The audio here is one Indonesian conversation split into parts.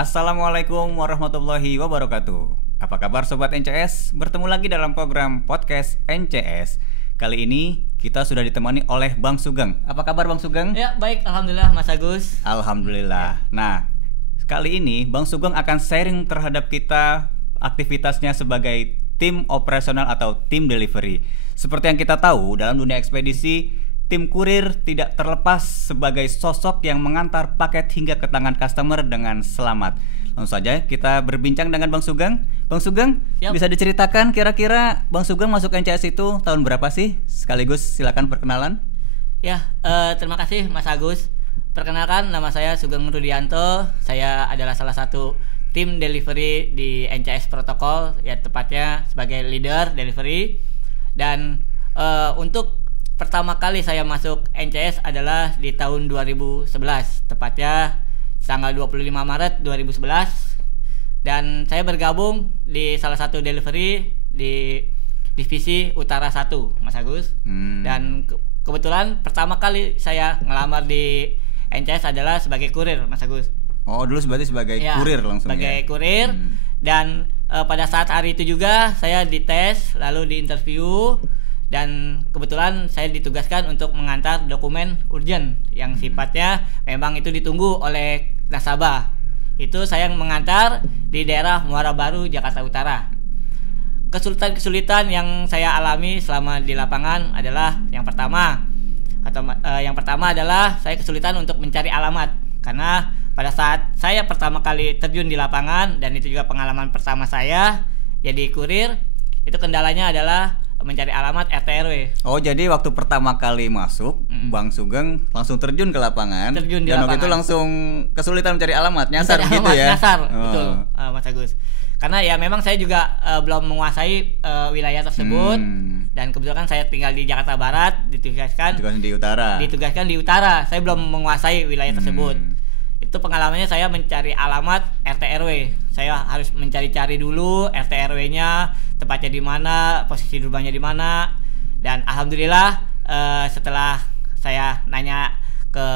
Assalamualaikum warahmatullahi wabarakatuh. Apa kabar Sobat NCS? Bertemu lagi dalam program podcast NCS. Kali ini kita sudah ditemani oleh Bang Sugeng. Apa kabar Bang Sugeng? Ya baik, Alhamdulillah Mas Agus. Alhamdulillah. Nah, kali ini Bang Sugeng akan sharing terhadap kita aktivitasnya sebagai tim operasional atau tim delivery. Seperti yang kita tahu, dalam dunia ekspedisi, tim kurir tidak terlepas sebagai sosok yang mengantar paket hingga ke tangan customer dengan selamat. Langsung saja kita berbincang dengan Bang Sugeng. Bang Sugeng, bisa diceritakan kira-kira Bang Sugeng masuk NCS itu tahun berapa sih? Sekaligus silakan perkenalan. Ya, terima kasih Mas Agus. Perkenalkan, nama saya Sugeng Rudianto. Saya adalah salah satu tim delivery di NCS Protokol, ya tepatnya sebagai leader delivery. Dan untuk pertama kali saya masuk NCS adalah di tahun 2011, tepatnya tanggal 25 Maret 2011. Dan saya bergabung di salah satu delivery di divisi Utara 1, Mas Agus. Dan kebetulan pertama kali saya ngelamar di NCS adalah sebagai kurir, Mas Agus. Oh, dulu berarti sebagai kurir langsung sebagai kurir. Dan pada saat hari itu juga saya dites, lalu diinterview. Dan kebetulan saya ditugaskan untuk mengantar dokumen urgent yang sifatnya memang itu ditunggu oleh nasabah. Itu saya mengantar di daerah Muara Baru, Jakarta Utara. Kesulitan-kesulitan yang saya alami selama di lapangan adalah yang pertama adalah saya kesulitan untuk mencari alamat, karena pada saat saya pertama kali terjun di lapangan dan itu juga pengalaman pertama saya jadi kurir, itu kendalanya adalah mencari alamat RT RW. Oh, jadi waktu pertama kali masuk, Bang Sugeng langsung terjun ke lapangan. Dan waktu itu langsung kesulitan mencari alamat, nyasar gitu ya. Nyasar, betul, Mas Agus. Karena ya memang saya juga belum menguasai wilayah tersebut. Dan kebetulan saya tinggal di Jakarta Barat, ditugaskan di utara. Saya belum menguasai wilayah tersebut. Itu pengalamannya saya mencari alamat RT RW. Saya harus mencari-cari dulu RT RW-nya, tepatnya di mana, posisi rumahnya di mana. Dan alhamdulillah setelah saya nanya ke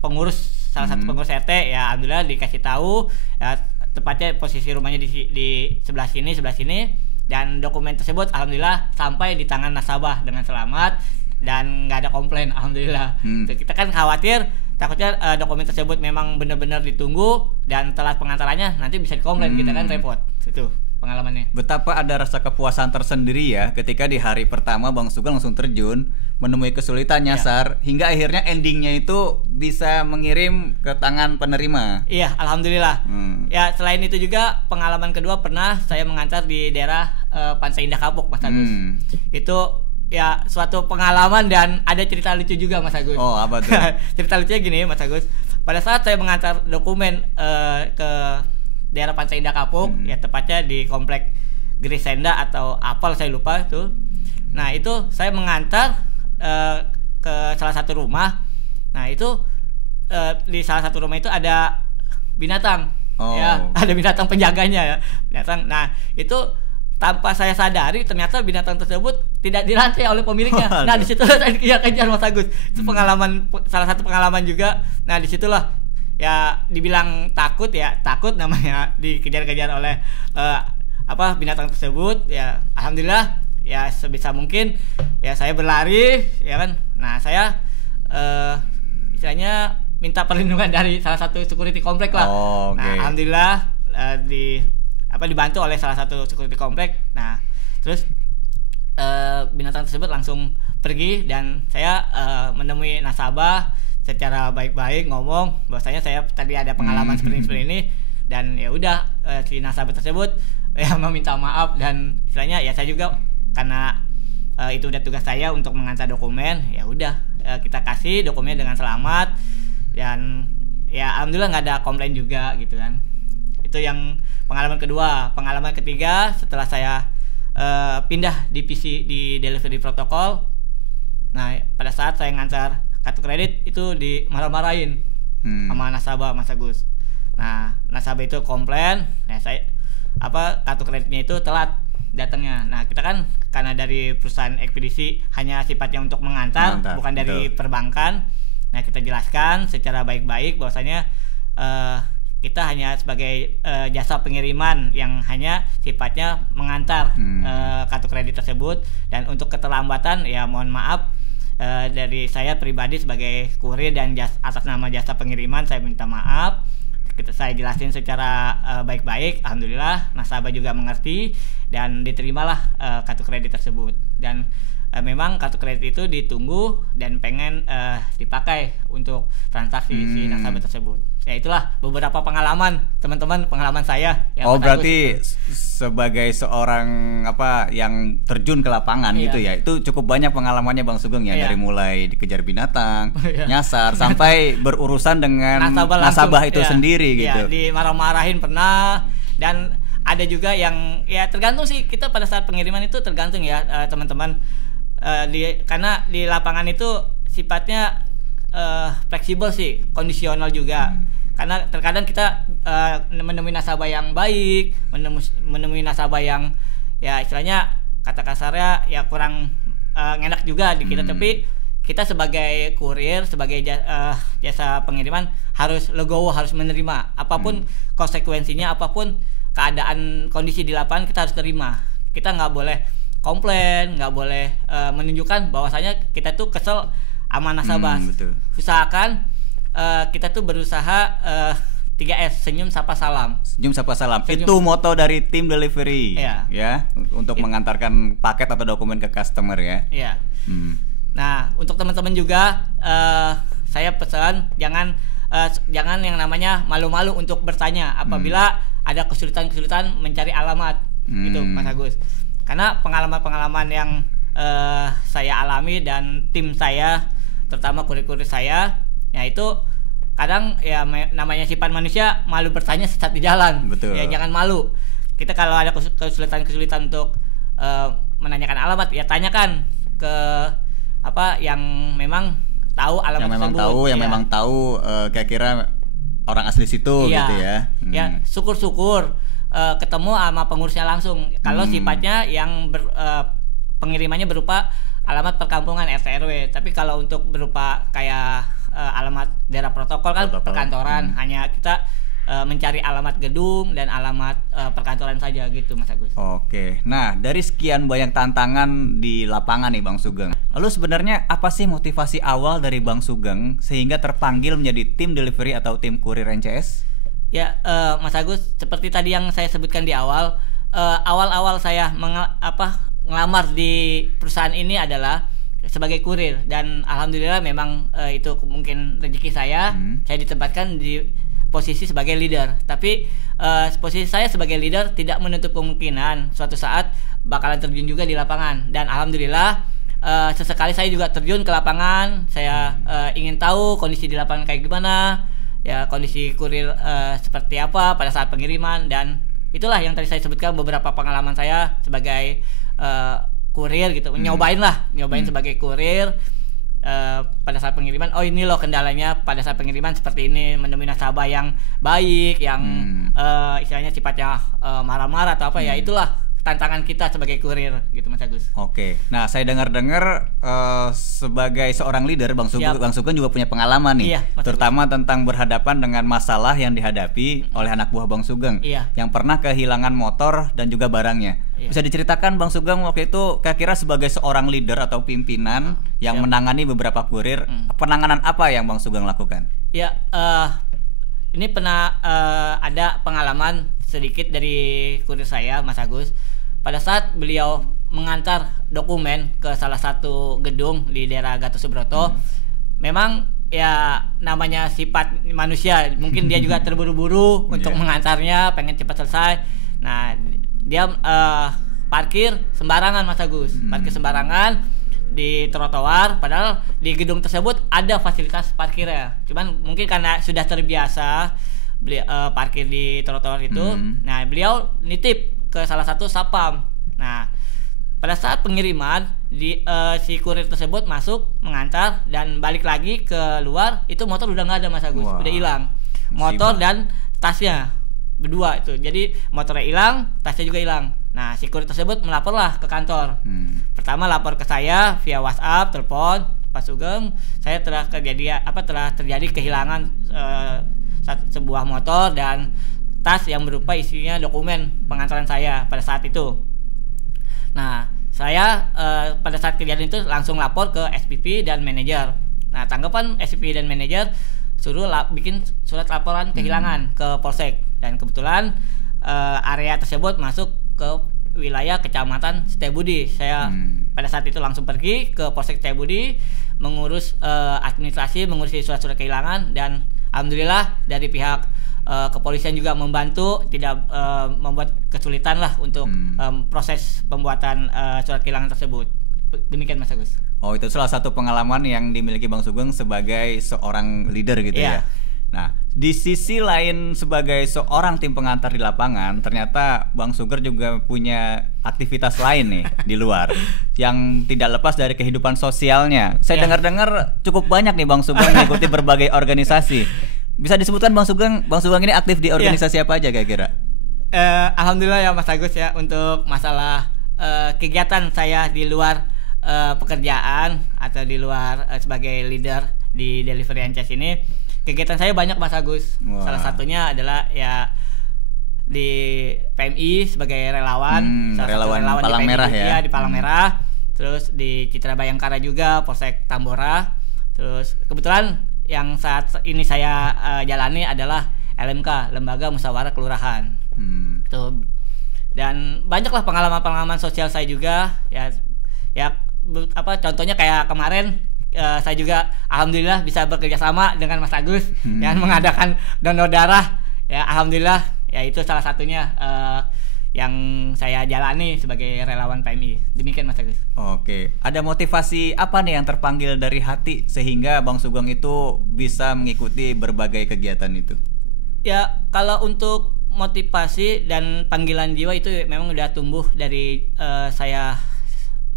pengurus, salah satu pengurus RT, ya alhamdulillah dikasih tahu ya, tepatnya posisi rumahnya di sebelah sini, dan dokumen tersebut alhamdulillah sampai di tangan nasabah dengan selamat dan nggak ada komplain, alhamdulillah. Kita kan khawatir takutnya dokumen tersebut memang benar-benar ditunggu dan telat pengantarannya, nanti bisa dikomplain, kita kan repot. Itu pengalamannya. Betapa ada rasa kepuasan tersendiri ya ketika di hari pertama Bang Sugeng langsung terjun, menemui kesulitan nyasar, hingga akhirnya endingnya itu bisa mengirim ke tangan penerima. Iya, alhamdulillah. Ya, selain itu juga pengalaman kedua pernah saya mengantar di daerah Pantai Indah Kapuk, Mas Agus. Itu ya suatu pengalaman dan ada cerita lucu juga, Mas Agus. Oh, apa tuh? Cerita lucunya gini, Mas Agus. Pada saat saya mengantar dokumen ke daerah Pantai Indah Kapuk, ya tepatnya di komplek Grisenda atau Apal, saya lupa itu. Nah, itu saya mengantar ke salah satu rumah. Nah, itu di salah satu rumah itu ada binatang. Ya, ada binatang penjaganya ya. Binatang. Nah, itu tanpa saya sadari ternyata binatang tersebut tidak dirantai oleh pemiliknya. Nah, disitulah saya dikejar-kejar, Mas Agus. Itu pengalaman, salah satu pengalaman juga. Nah, disitulah ya dibilang takut namanya, dikejar-kejar oleh binatang tersebut. Ya alhamdulillah ya sebisa mungkin ya saya berlari, ya kan. Nah, saya istilahnya minta perlindungan dari salah satu security komplek lah. Nah, alhamdulillah dibantu oleh salah satu security komplek. Nah, terus binatang tersebut langsung pergi dan saya menemui nasabah secara baik-baik, ngomong bahwasanya saya tadi ada pengalaman seperti ini, dan ya udah si nasabah tersebut ya meminta maaf, dan istilahnya ya saya juga karena itu udah tugas saya untuk mengantar dokumen, ya udah kita kasih dokumennya dengan selamat, dan ya alhamdulillah nggak ada komplain juga gitu kan. Itu yang pengalaman kedua. Pengalaman ketiga, setelah saya pindah divisi di delivery protokol. Nah, pada saat saya ngantar kartu kredit itu dimarah-marahin sama nasabah, Mas Agus. Nah, nasabah itu komplain, nah kartu kreditnya itu telat datangnya. Nah, kita kan karena dari perusahaan ekspedisi hanya sifatnya untuk mengantar, bukan dari perbankan. Nah, kita jelaskan secara baik-baik bahwasanya kita hanya sebagai jasa pengiriman yang hanya sifatnya mengantar kartu kredit tersebut. Dan untuk keterlambatan ya mohon maaf, dari saya pribadi sebagai kurir dan atas nama jasa pengiriman saya minta maaf. Saya jelasin secara baik-baik, alhamdulillah nasabah juga mengerti dan diterimalah kartu kredit tersebut. Dan memang kartu kredit itu ditunggu dan pengen dipakai untuk transaksi si nasabah tersebut. Ya itulah beberapa pengalaman teman-teman, pengalaman saya. Berarti sebagai seorang yang terjun ke lapangan gitu ya, itu cukup banyak pengalamannya Bang Sugeng ya, dari mulai dikejar binatang, nyasar, sampai berurusan dengan nasabah itu sendiri gitu. Dimarah-marahin pernah, dan ada juga yang ya tergantung sih, kita pada saat pengiriman itu tergantung ya teman-teman. Karena di lapangan itu sifatnya fleksibel sih, kondisional juga. Karena terkadang kita menemui nasabah yang baik, menemui nasabah yang ya istilahnya kata kasarnya ya kurang enak juga di kita. Tapi kita sebagai kurir, sebagai jasa pengiriman harus legowo, harus menerima apapun konsekuensinya, apapun keadaan kondisi di lapangan kita harus terima. Kita nggak boleh komplain, nggak boleh menunjukkan bahwasanya kita tuh kesel sama nasabah. Usahakan kita tuh berusaha 3S, senyum, sapa, salam. Senyum, sapa, salam. Itu moto dari tim delivery ya, untuk mengantarkan paket atau dokumen ke customer ya. Iya. Nah, untuk teman-teman juga saya pesan jangan yang namanya malu-malu untuk bertanya apabila ada kesulitan-kesulitan mencari alamat gitu Mas Agus. Karena pengalaman-pengalaman yang saya alami dan tim saya, terutama kurir-kurir saya, ya itu kadang ya namanya sifat manusia malu bertanya sesat di jalan. Betul. Ya jangan malu. Kita kalau ada kesulitan-kesulitan untuk menanyakan alamat, ya tanyakan ke yang memang tahu alamat tersebut. Yang memang tahu kira-kira orang asli situ gitu ya. Ya syukur-syukur ketemu sama pengurusnya langsung. Kalau sifatnya yang pengirimannya berupa alamat perkampungan RT RW. Tapi kalau untuk berupa kayak alamat daerah protokol kan perkantoran, hanya kita mencari alamat gedung dan alamat perkantoran saja gitu Mas Agus. Oke. Nah, dari sekian banyak tantangan di lapangan nih Bang Sugeng, lalu sebenarnya apa sih motivasi awal dari Bang Sugeng sehingga terpanggil menjadi tim delivery atau tim kurir NCS? Ya Mas Agus, seperti tadi yang saya sebutkan di awal, awal saya ngelamar di perusahaan ini adalah sebagai kurir, dan alhamdulillah memang itu mungkin rezeki saya. Saya ditempatkan di posisi sebagai leader. Tapi posisi saya sebagai leader tidak menutup kemungkinan suatu saat bakalan terjun juga di lapangan. Dan alhamdulillah sesekali saya juga terjun ke lapangan. Saya ingin tahu kondisi di lapangan kayak gimana, ya kondisi kurir seperti apa pada saat pengiriman. Dan itulah yang tadi saya sebutkan beberapa pengalaman saya sebagai kurir gitu, nyobain sebagai kurir pada saat pengiriman. Oh ini loh kendalanya pada saat pengiriman seperti ini, menemui nasabah yang baik, yang istilahnya sifatnya marah-marah atau apa, ya itulah tantangan kita sebagai kurir gitu Mas Agus. Oke. Nah, saya dengar-dengar sebagai seorang leader Bang Sugeng juga punya pengalaman nih, terutama tentang berhadapan dengan masalah yang dihadapi oleh anak buah Bang Sugeng yang pernah kehilangan motor dan juga barangnya. Bisa diceritakan Bang Sugeng waktu itu kira-kira sebagai seorang leader atau pimpinan yang menangani beberapa kurir, penanganan apa yang Bang Sugeng lakukan? Ya, ini pernah ada pengalaman sedikit dari kurir saya Mas Agus. Pada saat beliau mengantar dokumen ke salah satu gedung di daerah Gatot Subroto, memang ya namanya sifat manusia, mungkin dia juga terburu-buru untuk mengantarnya, pengen cepat selesai. Nah, dia parkir sembarangan Mas Agus, parkir sembarangan di trotoar, padahal di gedung tersebut ada fasilitas parkirnya. Cuman mungkin karena sudah terbiasa parkir di trotoar itu, nah beliau nitip ke salah satu sapam. Nah, pada saat pengiriman si kurir tersebut masuk mengantar dan balik lagi ke luar, itu motor udah nggak ada Mas Agus, udah hilang. Motor dan tasnya berdua itu. Jadi motornya hilang, tasnya juga hilang. Nah, si kurir tersebut melaporlah ke kantor. Pertama lapor ke saya via WhatsApp, telepon, Pak Sugeng, saya telah terjadi kehilangan sebuah motor dan tas yang berupa isinya dokumen pengantaran saya pada saat itu. Nah, saya pada saat kejadian itu langsung lapor ke SPP dan manajer. Nah, tanggapan SPP dan manajer suruh bikin surat laporan kehilangan ke Polsek, dan kebetulan area tersebut masuk ke wilayah Kecamatan Setiabudi. Saya pada saat itu langsung pergi ke Polsek Setiabudi mengurus administrasi, mengurus surat-surat kehilangan, dan alhamdulillah dari pihak kepolisian juga membantu, tidak membuat kesulitan lah untuk proses pembuatan surat kehilangan tersebut. Demikian Mas Agus. Oh, itu salah satu pengalaman yang dimiliki Bang Sugeng sebagai seorang leader gitu ya. Nah, di sisi lain sebagai seorang tim pengantar di lapangan, ternyata Bang Sugeng juga punya aktivitas lain nih di luar yang tidak lepas dari kehidupan sosialnya. Saya dengar-dengar cukup banyak nih Bang Sugeng mengikuti berbagai organisasi. Bisa disebutkan Bang Sugeng ini aktif di organisasi apa aja kira-kira? Alhamdulillah ya Mas Agus ya, untuk masalah kegiatan saya di luar pekerjaan atau di luar sebagai leader di Delivery NCS ini, kegiatan saya banyak Mas Agus. Wah. Salah satunya adalah ya di PMI sebagai relawan, relawan Palang Merah ya. Di Palang Merah. Terus di Citra Bayangkara juga, Polsek Tambora. Terus kebetulan yang saat ini saya jalani adalah LMK, Lembaga Musyawarah Kelurahan. Tuh. Dan banyaklah pengalaman-pengalaman sosial saya juga ya contohnya kayak kemarin saya juga alhamdulillah bisa bekerja sama dengan Mas Agus dan mengadakan donor darah. Ya alhamdulillah, ya itu salah satunya yang saya jalani sebagai relawan PMI. Demikian Mas Agus. Oke, ada motivasi apa nih yang terpanggil dari hati sehingga Bang Sugeng itu bisa mengikuti berbagai kegiatan itu? Ya, kalau untuk motivasi dan panggilan jiwa itu memang udah tumbuh dari saya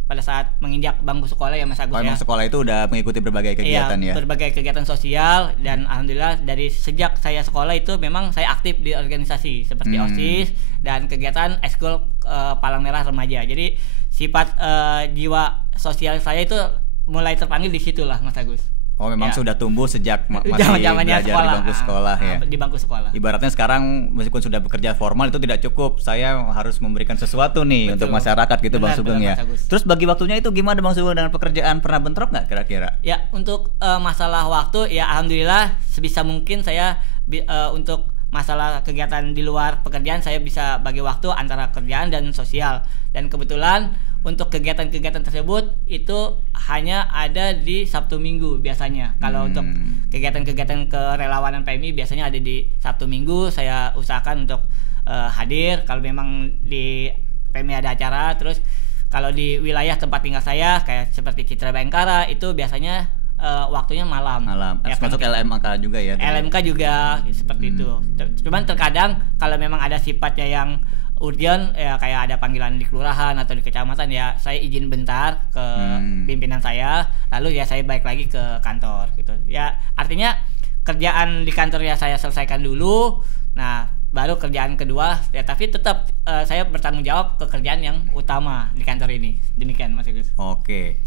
pada saat menginjak bangku sekolah ya Mas Agus. Memang sekolah itu udah mengikuti berbagai kegiatan ya? Berbagai kegiatan sosial, dan alhamdulillah dari sejak saya sekolah itu memang saya aktif di organisasi seperti OSIS dan kegiatan Eskul Palang Merah Remaja. Jadi sifat jiwa sosial saya itu mulai terpanggil di situlah Mas Agus. Oh, memang sudah tumbuh sejak masih belajar sekolah, di bangku sekolah ya. Di bangku sekolah. Ibaratnya sekarang meskipun sudah bekerja formal itu tidak cukup. Saya harus memberikan sesuatu nih untuk masyarakat gitu. Benar, Bang Sugeng ya. Terus bagi waktunya itu gimana Bang Sugeng dengan pekerjaan, pernah bentrok nggak kira-kira? Ya, untuk masalah waktu ya alhamdulillah sebisa mungkin saya untuk masalah kegiatan di luar pekerjaan saya bisa bagi waktu antara kerjaan dan sosial. Dan kebetulan untuk kegiatan-kegiatan tersebut itu hanya ada di Sabtu Minggu biasanya. Kalau untuk kegiatan-kegiatan kerelawanan PMI biasanya ada di Sabtu Minggu. Saya usahakan untuk hadir kalau memang di PMI ada acara. Terus kalau di wilayah tempat tinggal saya kayak seperti Citra Bayangkara itu biasanya waktunya malam. Ya, masuk LMK juga ya? LMK juga seperti itu. Cuman terkadang kalau memang ada sifatnya yang urgent ya, kayak ada panggilan di kelurahan atau di kecamatan, ya saya izin bentar ke pimpinan saya, lalu ya saya balik lagi ke kantor gitu. Ya artinya kerjaan di kantor ya saya selesaikan dulu. Nah baru kerjaan kedua ya, tapi tetap saya bertanggung jawab ke kerjaan yang utama di kantor ini. Demikian Mas Agus. Oke.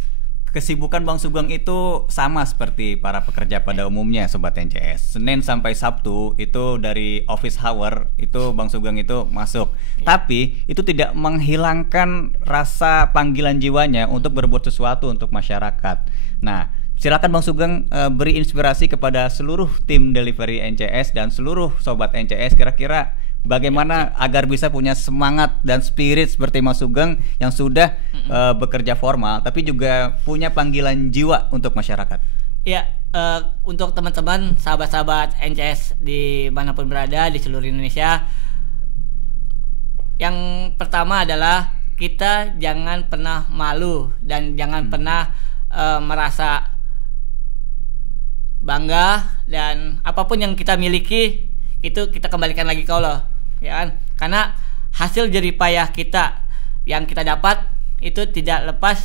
Kesibukan Bang Sugeng itu sama seperti para pekerja pada umumnya Sobat NCS. Senin sampai Sabtu itu dari office hour itu Bang Sugeng itu masuk. Tapi itu tidak menghilangkan rasa panggilan jiwanya untuk berbuat sesuatu untuk masyarakat. Nah, silakan Bang Sugeng beri inspirasi kepada seluruh tim Delivery NCS dan seluruh Sobat NCS kira-kira bagaimana agar bisa punya semangat dan spirit seperti Mas Sugeng yang sudah bekerja formal tapi juga punya panggilan jiwa untuk masyarakat. Ya, untuk teman-teman sahabat-sahabat NCS di manapun berada di seluruh Indonesia, yang pertama adalah kita jangan pernah malu dan jangan pernah merasa bangga, dan apapun yang kita miliki itu kita kembalikan lagi ke Allah, ya kan? Karena hasil jerih payah kita yang kita dapat itu tidak lepas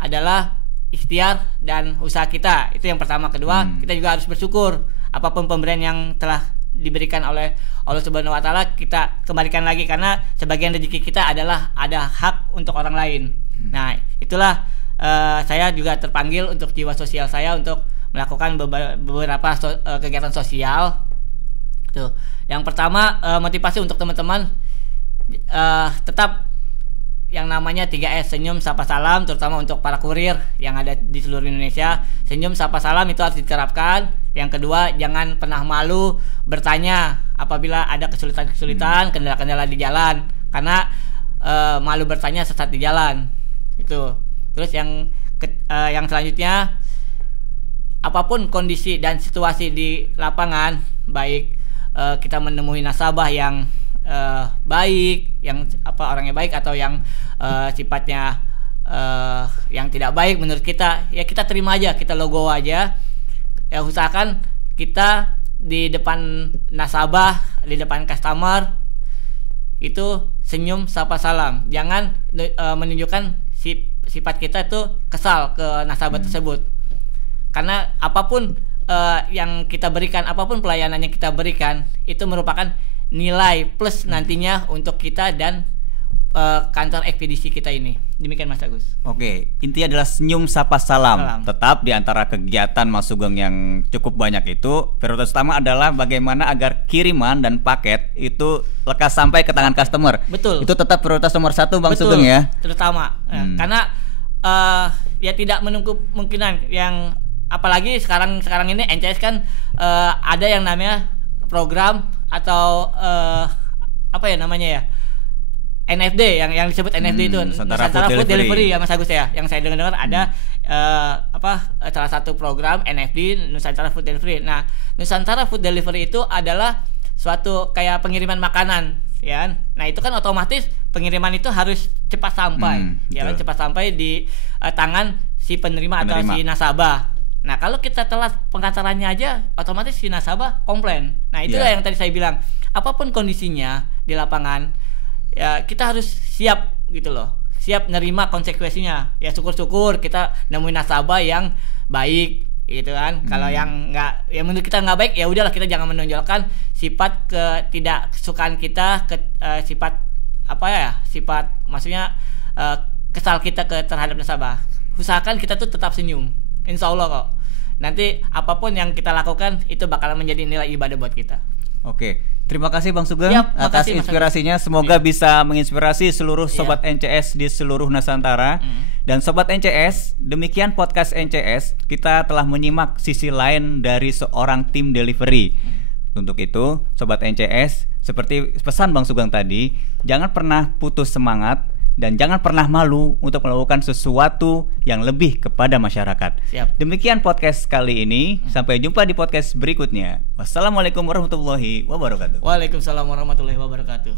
adalah ikhtiar dan usaha kita. Itu yang pertama. Kedua, kita juga harus bersyukur apapun pemberian yang telah diberikan oleh Allah Subhanahu wa taala, kita kembalikan lagi karena sebagian rezeki kita adalah ada hak untuk orang lain. Nah, itulah saya juga terpanggil untuk jiwa sosial saya untuk melakukan beberapa kegiatan sosial. Tuh. Yang pertama, motivasi untuk teman-teman tetap yang namanya 3S, senyum, sapa, salam, terutama untuk para kurir yang ada di seluruh Indonesia. Senyum, sapa, salam itu harus diterapkan. Yang kedua, jangan pernah malu bertanya apabila ada kesulitan-kesulitan, kendala-kendala di jalan, karena malu bertanya sesat di jalan. Itu. Terus yang selanjutnya, apapun kondisi dan situasi di lapangan, baik kita menemui nasabah yang baik, yang orangnya baik atau yang sifatnya yang tidak baik menurut kita, ya kita terima aja, kita logo aja. Ya usahakan kita di depan nasabah, di depan customer itu senyum, sapa, salam. Jangan menunjukkan sifat kita itu kesal ke nasabah tersebut. Karena apapun yang kita berikan, apapun pelayanan yang kita berikan, itu merupakan nilai plus nantinya untuk kita dan kantor ekspedisi kita ini. Demikian Mas Agus. Oke, intinya adalah senyum, sapa, salam. Tetap di antara kegiatan Mas Sugeng yang cukup banyak itu, prioritas utama adalah bagaimana agar kiriman dan paket itu lekas sampai ke tangan customer. Betul. Itu tetap prioritas nomor 1 Bang Sugeng ya. Terutama karena ya tidak menunggu kemungkinan yang, apalagi sekarang ini NCS kan ada yang namanya program atau apa ya namanya ya, NFD, yang disebut NFD itu Nusantara Food Delivery ya Mas Agus ya. Yang saya dengar ada salah satu program NFD, Nusantara Food Delivery. Nah, Nusantara Food Delivery itu adalah suatu kayak pengiriman makanan, ya. Nah, itu kan otomatis pengiriman itu harus cepat sampai, ya kan, cepat sampai di tangan si penerima atau si nasabah. Nah, kalau kita telat pengantarannya aja, otomatis si nasabah komplain. Nah, itulah yang tadi saya bilang, apapun kondisinya di lapangan, ya kita harus siap gitu loh, siap nerima konsekuensinya. Ya syukur-syukur kita nemuin nasabah yang baik gitu kan. Kalau yang nggak, ya menurut kita nggak baik, ya udahlah, kita jangan menonjolkan sifat ketidaksukaan kita, sifat sifat maksudnya kesal kita terhadap nasabah. Usahakan kita tuh tetap senyum. Insya Allah kok nanti apapun yang kita lakukan itu bakalan menjadi nilai ibadah buat kita. Oke, terima kasih Bang Sugeng makasih, atas inspirasinya. Semoga bisa menginspirasi seluruh Sobat NCS di seluruh Nusantara. Dan Sobat NCS, demikian podcast NCS. Kita telah menyimak sisi lain dari seorang tim delivery. Untuk itu, Sobat NCS, seperti pesan Bang Sugeng tadi, jangan pernah putus semangat dan jangan pernah malu untuk melakukan sesuatu yang lebih kepada masyarakat. Siap. Demikian podcast kali ini. Sampai jumpa di podcast berikutnya. Wassalamualaikum warahmatullahi wabarakatuh. Waalaikumsalam warahmatullahi wabarakatuh.